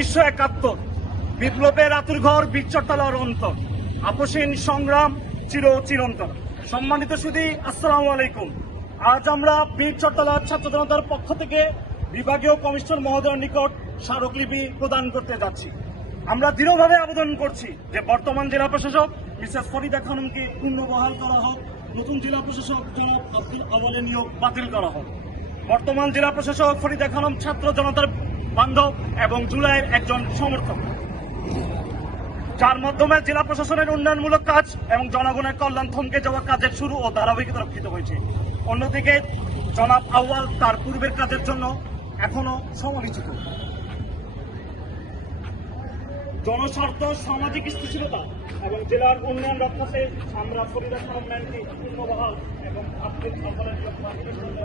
1971 বিপ্লবের আতুরঘর বীর চট্টলার অন্তর, আপসীন সংগ্রাম চিরন্তন। সম্মানিত সুধী, আসসালামু আলাইকুম। আজ আমরা বীর চট্টলার ছাত্র জনতার পক্ষ থেকে বিভাগীয় কমিশনার মহোদয়ের নিকট স্মারকলিপি প্রদান করতে যাচ্ছি। আমরা দৃঢ়ভাবে আবেদন করছি যে বর্তমান জেলা প্রশাসক মিসেস ফরিদা খানমকে পুনর্বহাল করা হোক, নতুন জেলা প্রশাসক জনাব আব্দুল আওয়ালের নিয়োগ বাতিল করা হোক। বর্তমান জেলা প্রশাসক ফরিদা খানম ছাত্র জনতার বান্ধব এবং জুলাইয়ের একজন সমর্থক, যার মাধ্যমে জেলা প্রশাসনের উন্নয়নমূলক কাজ এবং জনগণের কল্যাণ থমকে যাওয়া কাজের শুরু ও ধারাবাহিকতা রক্ষিত হয়েছে। অন্যদিকে জনাব আউয়াল তার পূর্বের কাজের জন্য এখনো সমালোচিত। জনস্বার্থ, সামাজিক স্থিতিশীলতা এবং জেলার উন্নয়ন রক্ষাতে আমরা ফরিদা খানম ম্যানকে পুনর্বহাল এবং আব্দুল আওয়ালের নিয়োগ বাতিলের জন্য